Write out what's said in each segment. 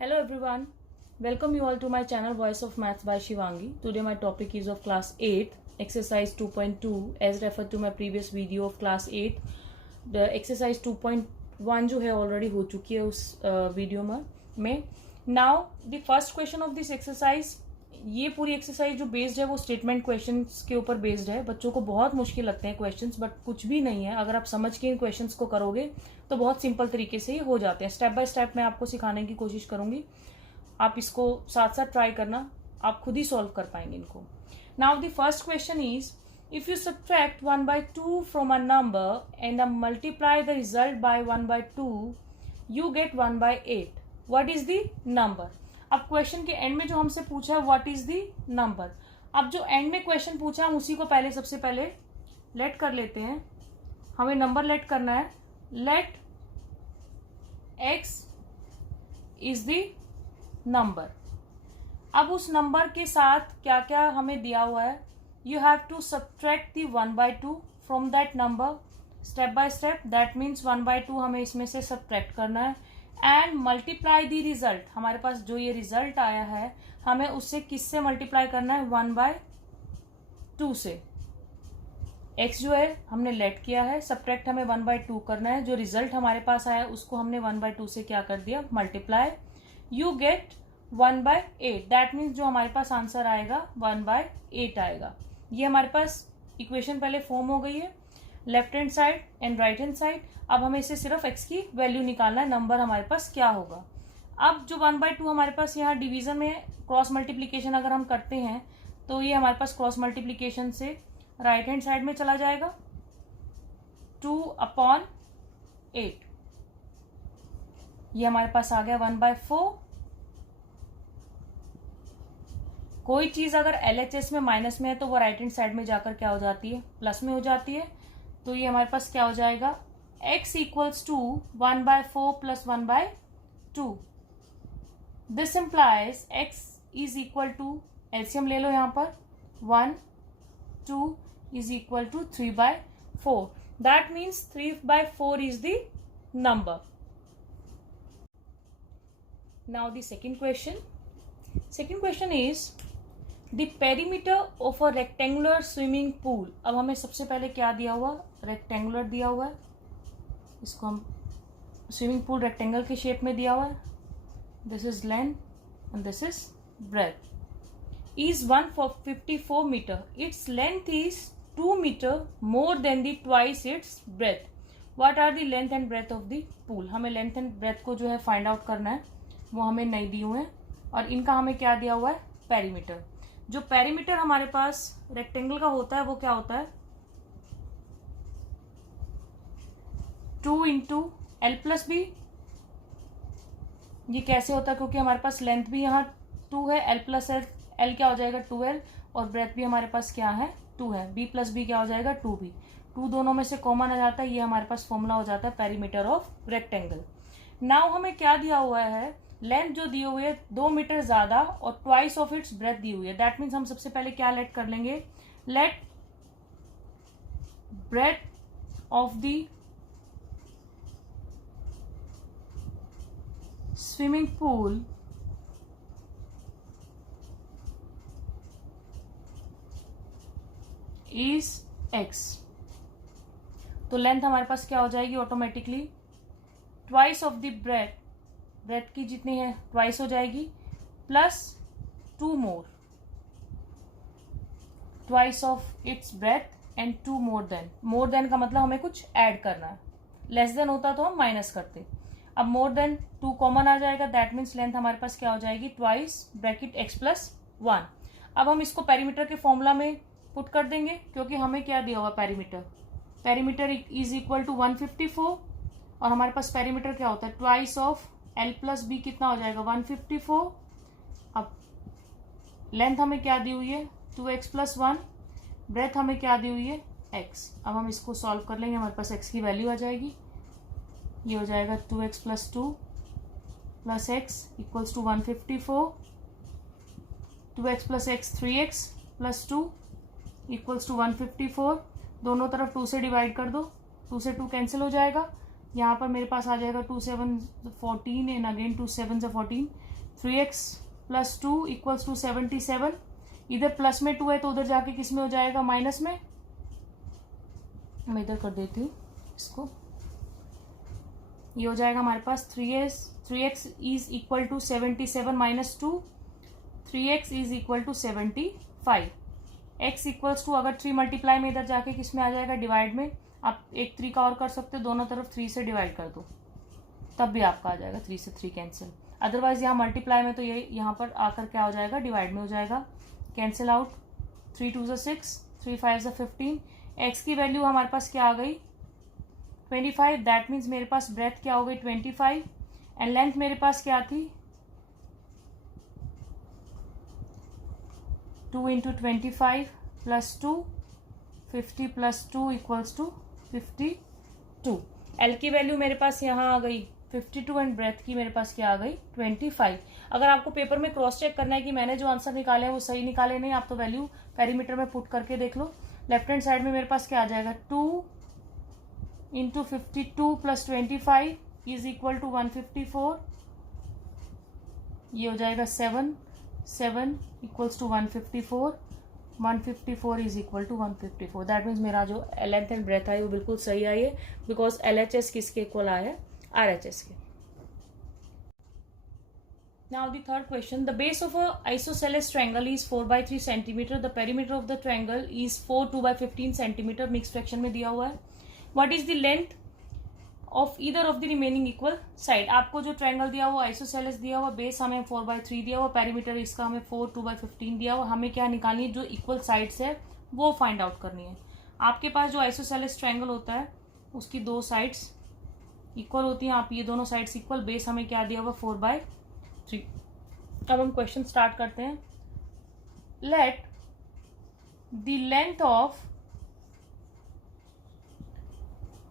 Hello everyone, welcome you all to my channel Voice of Maths by Shivangi. Today my topic is of class 8, exercise 2.2 as referred to my previous video of class 8. The exercise 2.1 जो है already हो चुकी है उस video में. Now the first question of this exercise, ये पूरी exercise जो बेस्ड है वो स्टेटमेंट क्वेश्चंस के ऊपर बेस्ड है. बच्चों को बहुत मुश्किल लगते हैं क्वेश्चंस, बट कुछ भी नहीं है. अगर आप समझ के इन क्वेश्चंस को करोगे तो बहुत सिंपल तरीके से ये हो जाते हैं. स्टेप बाय स्टेप मैं आपको सिखाने की कोशिश करूंगी. आप इसको साथ साथ ट्राई करना, आप खुद ही सॉल्व कर पाएंगे इनको. Now the first question is, if you subtract 1/2 from a number and multiply the result by 1/2, you get 1/8. What is the number? अब क्वेश्चन के एंड में जो हमसे पूछा है व्हाट इज दी नंबर. अब जो एंड में क्वेश्चन पूछा हम उसी को सबसे पहले लेट कर लेते हैं. हमें नंबर लेट करना है. Let x is the number. अब उस नंबर के साथ क्या क्या हमें दिया हुआ है. You have to subtract the 1/2 from that number step by step. That means 1/2 हमें इसमें से सब्ट्रैक्ट करना है. And multiply the result. हमारे पास जो ये रिजल्ट आया है हमें उससे किससे मल्टीप्लाई करना है, 1/2 से. x जो है हमने लेट किया है, सब्ट्रैक्ट हमें 1/2 करना है. जो रिजल्ट हमारे पास आया उसको हमने 1/2 से क्या कर दिया, multiply. You get 1/8. That means जो हमारे पास आंसर आएगा 1/8 आएगा. ये हमारे पास इक्वेशन पहले फॉर्म हो गई है, left hand side and right hand side. अब हमें इससे सिर्फ x की वैल्यू निकालना है, नंबर हमारे पास क्या होगा. अब जो 1/2 हमारे पास यहाँ डिवीजन में क्रॉस मल्टीप्लीकेशन अगर हम करते हैं तो ये हमारे पास क्रॉस मल्टीप्लीकेशन से राइट हैंड साइड में चला जाएगा. 2/8 ये हमारे पास आ गया 1/4. कोई चीज अगर LHS में माइनस में है तो वो राइट हैंड साइड में जाकर क्या हो जाती है, प्लस में हो जाती है. तो ये हमारे पास क्या हो जाएगा, x equals to 1/4 plus 1/2. This implies x is equal to, LCM ले लो यहाँ पर, 1 2 is equal to 3/4. That means 3/4 is the number. Now the second question is the perimeter of a rectangular swimming pool. अब हमें सबसे पहले क्या दिया हुआ, रेक्टेंगुलर दिया हुआ है. इसको हम स्विमिंग पूल रेक्टेंगल के शेप में दिया हुआ है. This is length and this is breadth. Is 154 metre. It's length is 2 metre more than the twice its breadth. What are the length and breadth of the pool. हमें length and breadth को जो है find out करना है, वो हमें नहीं दिए हुए हैं. और इनका हमें क्या दिया हुआ है, पेरीमीटर. जो पेरीमीटर हमारे पास रेक्टेंगल का होता है वो क्या होता है, 2 इंटू एल प्लस बी. ये कैसे होता है, क्योंकि हमारे पास लेंथ भी यहाँ 2 है, एल प्लस एल क्या हो जाएगा 2l, और ब्रेथ भी हमारे पास क्या है 2 है. बी प्लस बी क्या हो जाएगा 2b. 2 दोनों में से कॉमन आ जाता है. ये हमारे पास फॉर्मूला हो जाता है पेरीमीटर ऑफ रेक्टेंगल. नाउ हमें क्या दिया हुआ है, लेंथ जो दी हुई है 2 मीटर ज्यादा और ट्वाइस ऑफ इट्स ब्रेथ दी हुई है. दैट मीन्स हम सबसे पहले क्या लेट कर लेंगे, let breadth of the swimming pool is x. तो लेंथ हमारे पास क्या हो जाएगी automatically, twice of the breadth की जितनी है ट्वाइस हो जाएगी, plus 2 more, twice of its breadth and 2 more than का मतलब हमें कुछ ऐड करना है. लेस देन होता तो हम माइनस करते. अब मोर देन 2 कॉमन आ जाएगा. दैट मीन्स लेंथ हमारे पास क्या हो जाएगी, ट्वाइस ब्रैकेट x प्लस 1. अब हम इसको पेरीमीटर के फॉर्मूला में पुट कर देंगे, क्योंकि हमें क्या दिया हुआ पेरीमीटर इज इक्वल टू 154. और हमारे पास पेरीमीटर क्या होता है, twice of l plus B कितना हो जाएगा 154. अब लेंथ हमें क्या दी हुई है 2x प्लस 1, ब्रेथ हमें क्या दी हुई है x. अब हम इसको सॉल्व कर लेंगे, हमारे पास x की वैल्यू आ जाएगी. ये हो जाएगा 2x plus 2 plus x equals to 154. 2x plus x 3x plus 2 equals to 154. दोनों तरफ 2 से डिवाइड कर दो, 2 से 2 कैंसिल हो जाएगा. यहाँ पर मेरे पास आ जाएगा 2 7 14 and again 2 7 14, 3x plus 2 equals to 77। इधर प्लस में 2 है तो उधर जाके किस में हो जाएगा, माइनस में। मैं इधर कर देती हूँ इसको, ये हो जाएगा हमारे पास 3x is equal to 77 minus 2, 3x is equal to 75। x equals to, अगर 3 मल्टीप्लाई में इधर जाके किस में आ जाएगा, डिवाइड में। आप एक 3 का और कर सकते हो, दोनों तरफ 3 से डिवाइड कर दो, तब भी आपका आ जाएगा 3 से 3 कैंसिल। अदरवाइज यहाँ मल्टीप्लाई में तो ये यहाँ पर आकर क्या हो जाएगा, डिवाइड में हो जाएगा, कैंसिल आउट। 3 2 6, 3 5 15। x की वैल्यू हमारे पास क्या आ गई, 25। दैट मीन्स मेरे पास ब्रेथ क्या हो गई, 25, एंड लेंथ मेरे पास क्या थी, 2 into 25 plus 2, 50 plus 2 equals to 52। L की वैल्यू मेरे पास यहाँ आ गई 52 एंड ब्रेथ की मेरे पास क्या आ गई, 25। अगर आपको पेपर में क्रॉस चेक करना है कि मैंने जो आंसर निकाले हैं वो सही निकाले नहीं, आप तो वैल्यू पेरीमीटर में पुट करके देख लो। लेफ्ट हैंड साइड में मेरे पास क्या आ जाएगा, 2 into 52 plus 25 is equal to 154। ये हो जाएगा 7 equals to 154, 154 is equal to 154। That means मेरा जो लेंथ एंड ब्रेथ आई वो बिल्कुल सही आई है, बिकॉज LHS किसके इक्वल आया है, RHS के। Now the third question, the base of a isosceles triangle is 4/3 centimeter. The perimeter of the triangle is 4 2/15 centimeter. Mixed fraction में दिया हुआ है। What is the length of either of the remaining equal side? आपको जो triangle दिया हुआ, isosceles दिया हुआ, बेस हमें 4/3 दिया हुआ, पेरीमीटर इसका हमें 4 2/15 दिया हुआ। हमें क्या निकालनी है, जो इक्वल साइड्स है वो फाइंड आउट करनी है। आपके पास जो आइसोसेलेस ट्रायंगल होता है उसकी दो साइड्स इक्वल होती हैं। आप ये दोनों साइड्स इक्वल, बेस हमें क्या दिया हुआ, 4/3। अब हम क्वेश्चन स्टार्ट करते हैं। Let the length of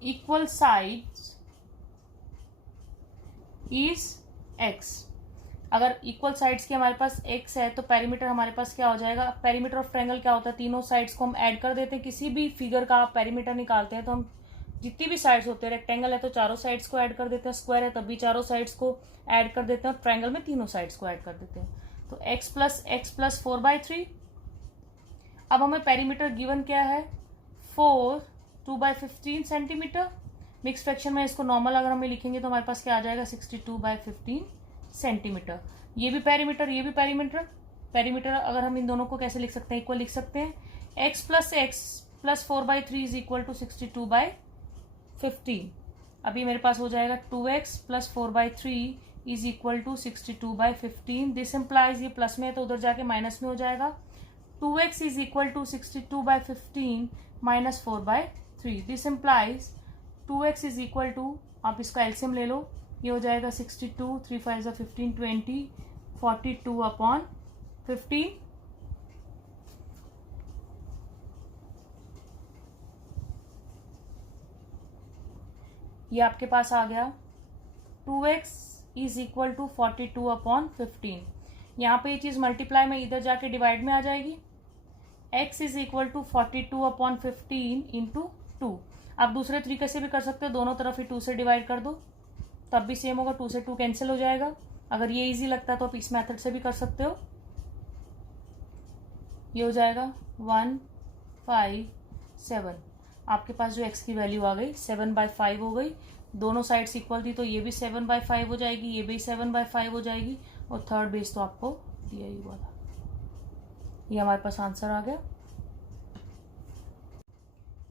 equal sides is x। अगर इक्वल साइड्स की हमारे पास x है तो पेरीमीटर हमारे पास क्या हो जाएगा, पेरीमीटर ऑफ ट्रायंगल क्या होता है, तीनों साइड्स को हम ऐड कर देते हैं। किसी भी फिगर का आप पेरीमीटर निकालते हैं तो हम जितनी भी साइड्स होते हैं, रेक्टेंगल है तो चारों साइड्स को ऐड कर देते हैं, स्क्वायर है तब भी चारों साइड्स को ऐड कर देते हैं, ट्रायंगल में तीनों साइड्स को ऐड कर देते हैं। तो x प्लस 4/3। अब हमें पेरीमीटर गिवन क्या है, 4 2/15 सेंटीमीटर। मिक्स फ्रैक्शन में इसको नॉर्मल अगर हमें लिखेंगे तो हमारे पास क्या आ जाएगा, 62/15 सेंटीमीटर। ये भी पेरीमीटर, ये भी पेरीमीटर। पेरीमीटर अगर हम इन दोनों को कैसे लिख सकते हैं, इक्वल लिख सकते हैं। x plus 4/3 is equal to 62/15। अभी मेरे पास हो जाएगा 2x plus 4/3 is equal to 62/15। This implies, ये प्लस में है तो उधर जाके माइनस में हो जाएगा। 2x is equal to 62/15 minus 4/3। This implies 2x is equal to, आप इसका एलसीएम ले लो, ये हो जाएगा 62, 3 5 15, 20, 42/15। ये आपके पास आ गया 2x इज इक्वल टू 42/15। यहाँ पे ये चीज मल्टीप्लाई में इधर जाके डिवाइड में आ जाएगी। x is equal to 42/15 into 2। आप दूसरे तरीके से भी कर सकते हो, दोनों तरफ ही 2 से डिवाइड कर दो, तब भी सेम होगा, 2 से 2 कैंसिल हो जाएगा। अगर ये इजी लगता है तो आप इस मेथड से भी कर सकते हो। ये हो जाएगा 157। आपके पास जो x की वैल्यू आ गई 7/5 हो गई। दोनों साइड्स इक्वल थी तो ये भी 7/5 हो जाएगी, ये भी 7/5 हो जाएगी, और थर्ड बेस तो आपको दिया ही हुआ था। ये हमारे पास आंसर आ गया।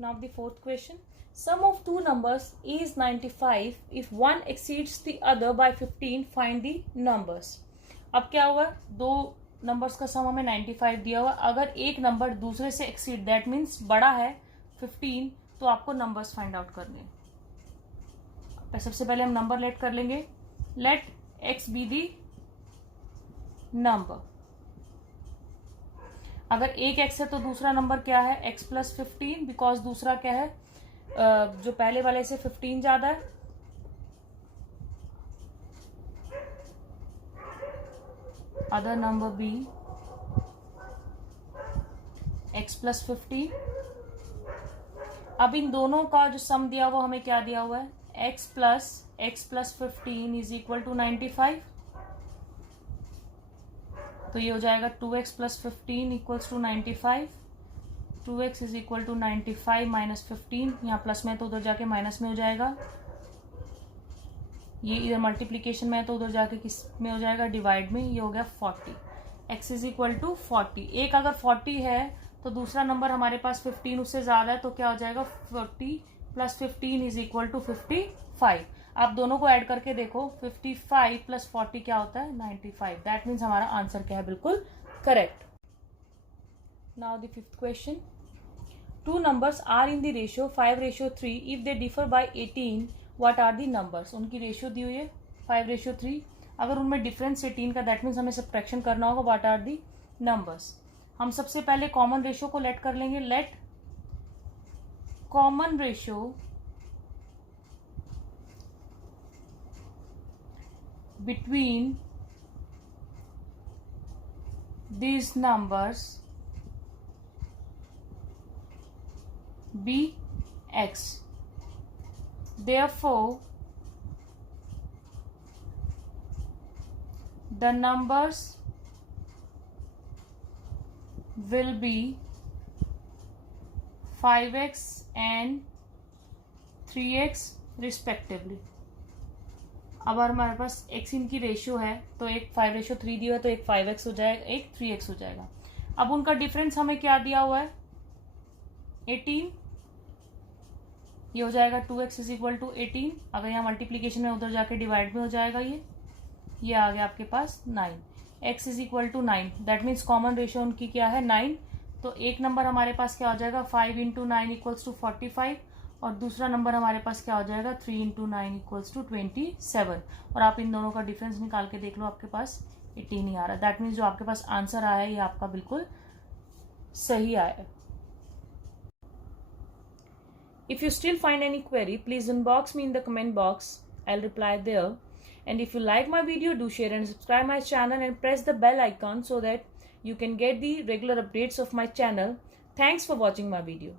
Now the fourth question, sum of two numbers is 95 if one exceeds the other by 15, find the numbers. अब क्या हुआ, दो नंबर्स का सम हमें 95 दिया हुआ। अगर एक नंबर दूसरे से एक्सीड, दैट मीन्स बड़ा है 15, तो आपको नंबर्स फाइंड आउट करने हैं। सबसे पहले हम नंबर लेट कर लेंगे। Let x be the number. अगर एक x है तो दूसरा नंबर क्या है, x प्लस 15, बिकॉज दूसरा क्या है, जो पहले वाले से 15 ज्यादा है। Other number be x plus 15। अब इन दोनों का जो सम दिया हुआ हमें क्या दिया हुआ है, x plus 15 is equal to 95। तो ये हो जाएगा 2x plus 15 equals to 95। 2x is equal to 95 minus 15, यहाँ प्लस में तो उधर जाके माइनस में हो जाएगा। ये इधर मल्टीप्लीकेशन में है तो उधर जाके किस में हो जाएगा, डिवाइड में। ये हो गया 40। x is equal to 40। एक अगर 40 है तो दूसरा नंबर हमारे पास 15 उससे ज़्यादा है, तो क्या हो जाएगा 40 प्लस 15 इज इक्वल टू 55। आप दोनों को ऐड करके देखो, 55 प्लस 40 क्या होता है, 95। दैट मीन्स हमारा आंसर क्या है, बिल्कुल correct. Now the fifth question. Two numbers are in the ratio 5:3। If they differ by 18, what are the numbers. उनकी रेशियो दी हुई है 5:3। अगर उनमें डिफरेंस 18 का, दैट मीन्स हमें सब्ट्रैक्शन करना होगा, व्हाट आर दी नंबर्स। हम सबसे पहले कॉमन रेशियो को लेट कर लेंगे। Late common ratio between these numbers be x. Therefore, the numbers will be 5x and 3x respectively. अब हमारे पास x इनकी रेशियो है, तो एक 5:3 दिया है, तो एक 5x हो जाएगा, एक 3x हो जाएगा। अब उनका डिफरेंस हमें क्या दिया हुआ है, 18। ये हो जाएगा 2x इज इक्वल टू 18। अगर यहाँ मल्टीप्लीकेशन में उधर जाके डिवाइड में हो जाएगा, ये आ गया आपके पास 9। x is equal to 9। That means common ratio उनकी क्या है, 9। तो एक नंबर हमारे पास क्या हो जाएगा, 5 इंटू 9 इक्वल्स टू 45। और दूसरा नंबर हमारे पास क्या हो जाएगा, 3 इंटू 9 इक्वल्स टू 27। और आप इन दोनों का डिफरेंस निकाल के देख लो, आपके पास 18 ही आ रहा है। दैट मीन्स जो आपके पास आंसर आया है ये आपका बिल्कुल सही आया है। If you still find any query, please inbox me in the comment box, I will reply there. And if you like my video, do share and subscribe my channel and press the bell icon so that you can get the regular updates of my channel. Thanks for watching my video.